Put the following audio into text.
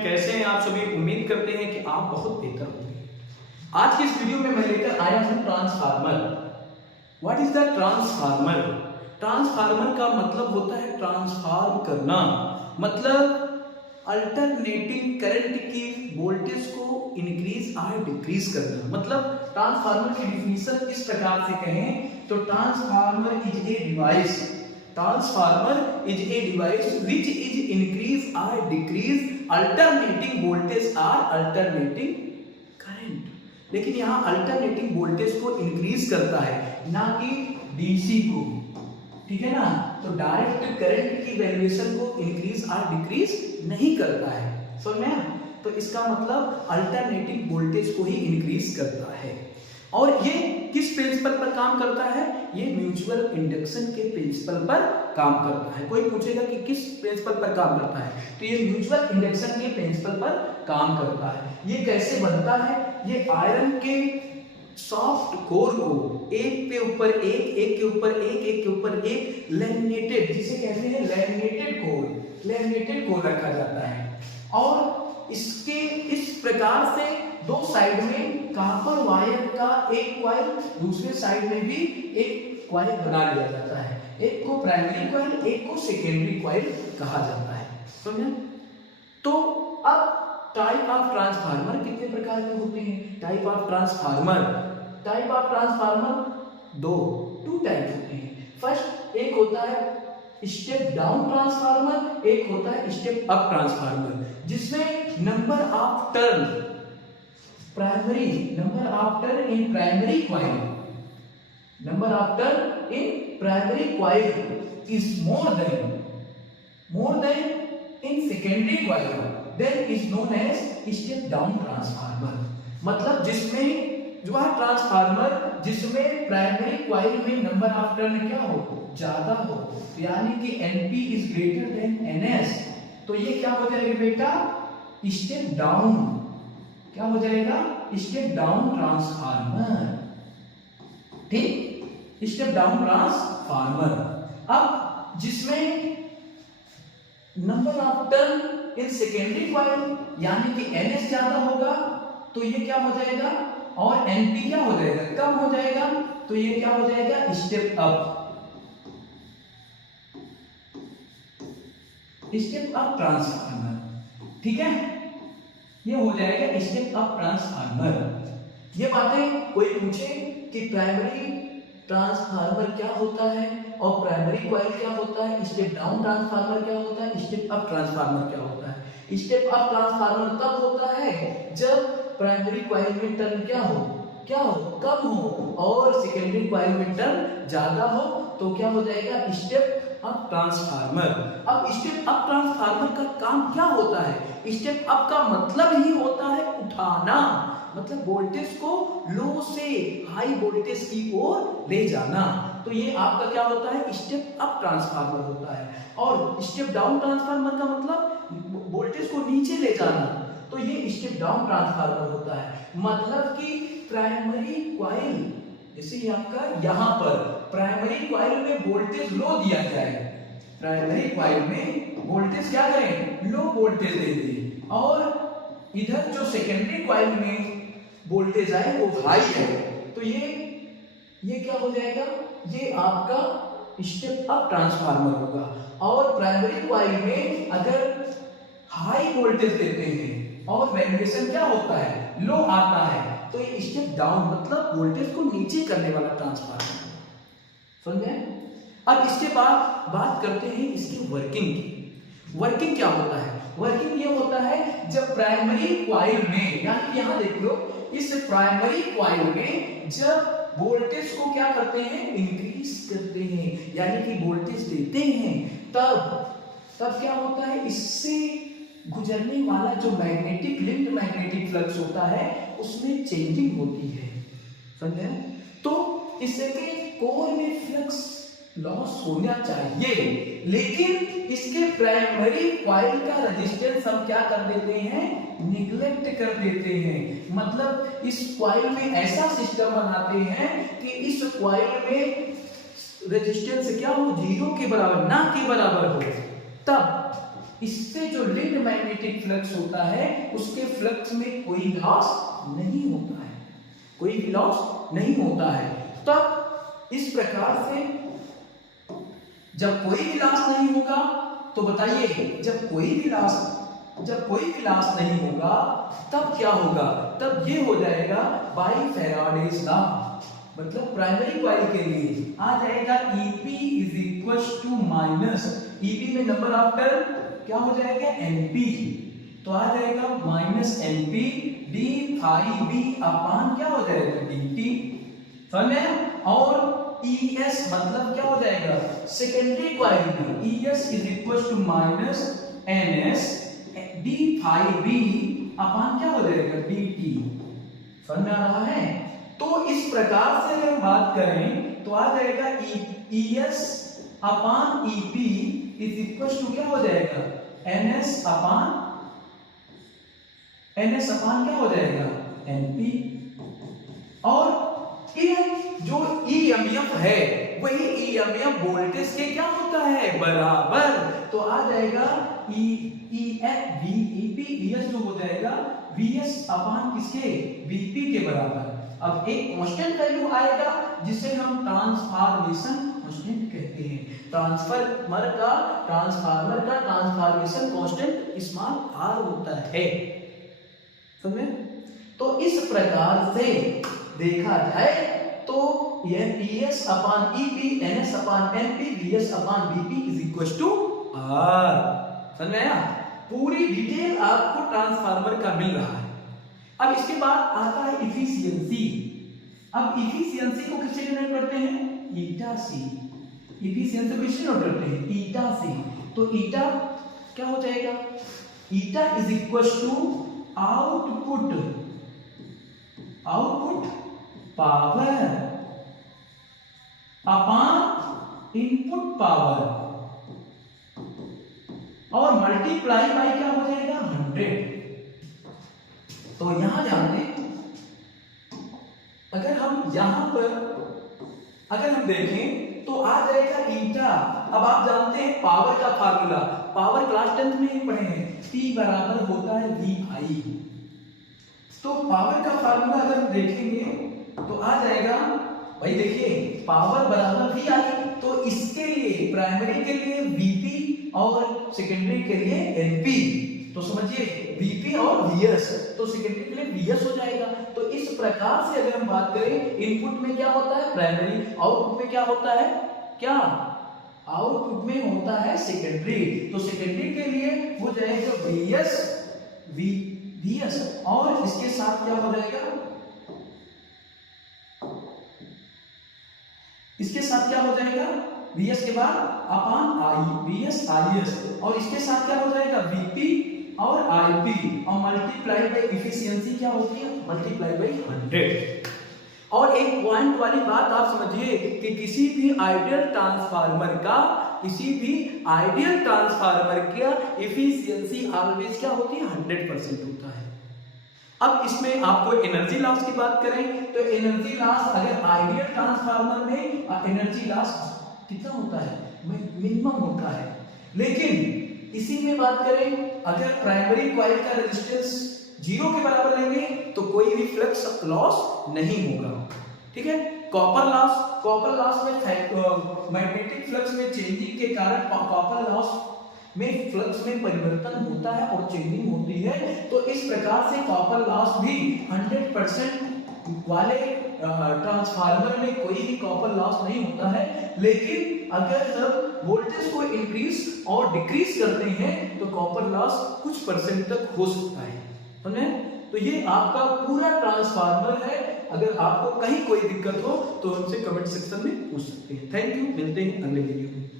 हैं, कैसे हैं आप सभी। उम्मीद करते हैं कि आप बहुत बेहतर होंगे। आज की इस वीडियो में मैं लेकर आया हूं transformer. What is the transformer? Transformer का मतलब होता है ट्रांसफार्म करना, मतलब अल्टरनेटिंग करंट की वोल्टेज को इंक्रीज और डिक्रीज करना। मतलब ट्रांसफार्मर की डिफिनीशन इस प्रकार से कहें तो transformer is a device which is increase or decrease alternating voltage or alternating current। लेकिन यहाँ अल्टरनेटिंग वोल्टेज को इंक्रीज करता है, ना कि डीसी को, ठीक है ना। तो डायरेक्ट करंट की वैल्यूएशन को इंक्रीज और डिक्रीज नहीं करता है, समझ में। तो इसका मतलब अल्टरनेटिंग वोल्टेज को ही इंक्रीज करता है। और ये किस प्रिंसिपल पर काम करता है? ये म्यूचुअल इंडक्शन के प्रिंसिपल पर काम करता है। कोई पूछेगा कि किस प्रिंसिपल पर काम करता है, तो ये म्यूचुअल इंडक्शन के प्रिंसिपल पर काम करता है। ये कैसे बनता है? ये आयरन के सॉफ्ट कोर को एक के ऊपर एक, एक के ऊपर एक, एक के ऊपर एक लैमिनेटेड, जिसे कहते हैं लैमिनेटेड कोर रखा जाता है। और इसके इस प्रकार से दो साइड में कॉपर वायर का एक कॉइल, दूसरे साइड में भी एक कॉइल बना लिया जाता है। एक को प्राइमरी कॉइल, एक को सेकेंडरी कॉइल कहा जाता है, समझे। तो अब टाइप ऑफ ट्रांसफार्मर कितने प्रकार के होते हैं? Type of transformer two type होते हैं। फर्स्ट एक होता है स्टेप डाउन ट्रांसफार्मर, एक होता है स्टेप अप ट्रांसफार्मर, जिसमें number of turn in primary coil is more than in secondary coil, then is known as step down transformer। मतलब जिसमें जो है ट्रांसफार्मर जिसमें प्राइमरी कॉइल में नंबर ऑफ टर्न क्या हो, ज्यादा हो, यानी कि NP is greater than NS, तो ये क्या हो जाएगा बेटा? Step down. क्या हो जाएगा? स्टेप डाउन ट्रांसफार्मर, ठीक, स्टेप डाउन ट्रांसफार्मर। अब जिसमें number of turn in secondary coil यानी कि NS ज्यादा होगा, तो ये क्या हो जाएगा? और NP क्या हो जाएगा? कम हो जाएगा, तो ये क्या हो जाएगा? स्टेप अप ट्रांसफार्मर, ठीक है। ये हो जाएगा स्टेप अप ट्रांसफार्मर। ये बातें कोई पूछे कि प्राइमरी ट्रांसफार्मर क्या होता है और प्राइमरी कॉइल क्या होता है, स्टेप डाउन ट्रांसफार्मर क्या होता है, स्टेप अप ट्रांसफार्मर क्या होता है। स्टेप अप ट्रांसफार्मर तब होता है जब प्राइमरी कॉइल में टर्न क्या हो, कम हो, और सेकेंडरी कॉइल में टर्न ज्यादा हो, तो क्या हो जाएगा? Step up transformer. अब स्टेप अप ट्रांसफार्मर का काम क्या होता है? स्टेप अप का मतलब ही होता है उठाना, मतलब वोल्टेज को लो से हाई वोल्टेज की ओर ले जाना। तो ये आपका क्या होता है? स्टेप अप ट्रांसफार्मर होता है। और स्टेप डाउन ट्रांसफार्मर का मतलब वोल्टेज को नीचे ले जाना, तो ये स्टेप डाउन ट्रांसफार्मर होता है। मतलब कि प्राइमरी कॉइल, जैसे आपका यहाँ पर प्राइमरी कॉइल में वोल्टेज लो दिया जाए, प्राइमरी कॉइल में वोल्टेज क्या करें? लो वोल्टेज दे दें, और इधर जो सेकेंडरी कॉइल में वोल्टेज आए वो हाई है, तो ये क्या हो जाएगा? ये आपका स्टेप अप ट्रांसफार्मर होगा। और प्राइमरी कॉइल में अगर हाई वोल्टेज देते हैं और वैल्यूएशन क्या होता है? लो आता है, तो ये स्टेप डाउन मतलब वोल्टेज को नीचे करने वाला ट्रांसफार्मर, समझे। अब इसके बाद बात करते हैं इसकी वर्किंग की। वर्किंग क्या होता है? वर्किंग ये होता है जब प्राइमरी कॉइल में, यानी यहाँ देख लो, इस प्राइमरी कॉइल में जब वोल्टेज को क्या करते हैं? इंक्रीज करते हैं, यानी कि वोल्टेज देते हैं, तब क्या होता है? इससे गुजरने वाला जो लिंक्ड मैग्नेटिक फ्लक्स होता है उसमें चेंजिंग होती है, समझे। तो इससे कोर में फ्लक्स लॉस होना चाहिए, लेकिन इसके प्राइमरी कॉइल का रेजिस्टेंस हम क्या कर देते हैं? निगलेक्ट कर देते हैं। मतलब इस कॉइल में ऐसा सिस्टम बनाते हैं कि इस कॉइल में रेजिस्टेंस क्या हो? 0 के बराबर, ना के बराबर हो। इससे जो लिंक्ड मैग्नेटिक फ्लक्स होता है उसके फ्लक्स में कोई लॉस नहीं होता है, कोई भी लॉस नहीं होता है। तब इस प्रकार से जब कोई भी लॉस नहीं होगा तो बताइए जब कोई भी लॉस नहीं होगा तब क्या होगा, तब ये हो जाएगा बाय फैराडेज लॉ, मतलब प्राइमरी कॉइल के लिए आ जाएगा EP is equal to minus EP में नंबर ऑफ टर्न क्या हो जाएगा NP, तो आ जाएगा minus NP d phi b upon क्या हो जाएगा dt, समझ में। और ES मतलब क्या हो जाएगा सेकेंडरी कॉइल में ES is equal to minus NS d phi b upon क्या हो जाएगा dt, समझ में आ रहा है। तो इस प्रकार से अगर हम बात करें तो आ जाएगा ES upon EP is equal to क्या हो जाएगा NS अपान क्या हो जाएगा NP। और ये जो EMF है वही EMF वोल्टेज के क्या होता है बराबर, तो आ जाएगा ES जो हो जाएगा VS अपान किसके VP के बराबर। अब एक कांस्टेंट वैल्यू आएगा जिसे हम ट्रांसफॉर्मेशन कांस्टेंट कहते हैं, ट्रांसफार्मर का ट्रांसफॉर्मेशन कांस्टेंट स्मॉल r होता है, समझे। तो इस प्रकार से देखा जाए तो यह ES upon EP NS upon NP VS upon VP is equal to R, समझ में आया। पूरी डिटेल आपको ट्रांसफार्मर का मिल रहा है। अब इसके बाद आता है इफिशियंसी। अब इफिशियंसी को किससे डिनोट करते हैं ईटा से, इफिशियंसी को किससे डिनोट करते हैं ईटा से। तो ईटा क्या हो जाएगा eta is equal to output power upon input power और मल्टीप्लाई बाय क्या हो जाएगा 100। तो यहां ध्यान दें, अगर हम देखें तो आ जाएगा ईटा। अब आप जानते हैं पावर का फार्मूला, पावर क्लास 10th में ही पढ़े हैं, P बराबर होता है VI। तो पावर का फार्मूला अगर हम देखेंगे तो आ जाएगा भाई, देखिए पावर बराबर VI, तो इसके लिए प्राइमरी के लिए VP और सेकेंडरी के लिए NP, तो समझिए VP और VS, तो सेकेंडरी के लिए VS हो जाएगा। तो इस प्रकार से अगर हम बात करें इनपुट में क्या होता है प्राइमरी, आउटपुट में क्या होता है क्या आउटपुट में होता है सेकेंडरी, तो सेकेंडरी के लिए हो जाएगा VS और इसके साथ क्या हो जाएगा, इसके साथ क्या हो जाएगा VS के बाद अपान VS IS और इसके साथ क्या हो जाएगा VP और IP और मल्टीप्लाई बाय इफिशियंसी क्या होती है मल्टीप्लाई बाय 100। और एक पॉइंट वाली बात आप समझिए कि किसी भी आइडियल ट्रांसफार्मर का इफिशियंसी ऑलवेज क्या होती है 100% होता है। अब इसमें आपको एनर्जी लॉस की बात करें तो एनर्जी लॉस अगर आइडियल ट्रांसफार्मर में एनर्जी लॉस कितना होता है मिनिमम होता है, लेकिन इसी में बात करें अगर प्राइमरी कॉइल का रेजिस्टेंस 0 के बराबर लेंगे तो कोई भी फ्लक्स लॉस नहीं होगा, ठीक है। कॉपर लॉस में मैग्नेटिक फ्लक्स में चेंजिंग के कारण कॉपर लॉस में फ्लक्स में परिवर्तन होता है और चेंजिंग होती है, तो इस प्रकार से कॉपर लॉस भी 100% वाले ट्रांसफार्मर में कोई भी कॉपर लॉस नहीं होता है। लेकिन अगर हम वोल्टेज को इंक्रीज और डिक्रीज करते हैं तो कॉपर लॉस कुछ परसेंट तक हो सकता है, समझे। तो ये आपका पूरा ट्रांसफार्मर है। अगर आपको कहीं कोई दिक्कत हो तो हमसे कमेंट सेक्शन में पूछ सकते हैं। थैंक यू, मिलते हैं अगले वीडियो में।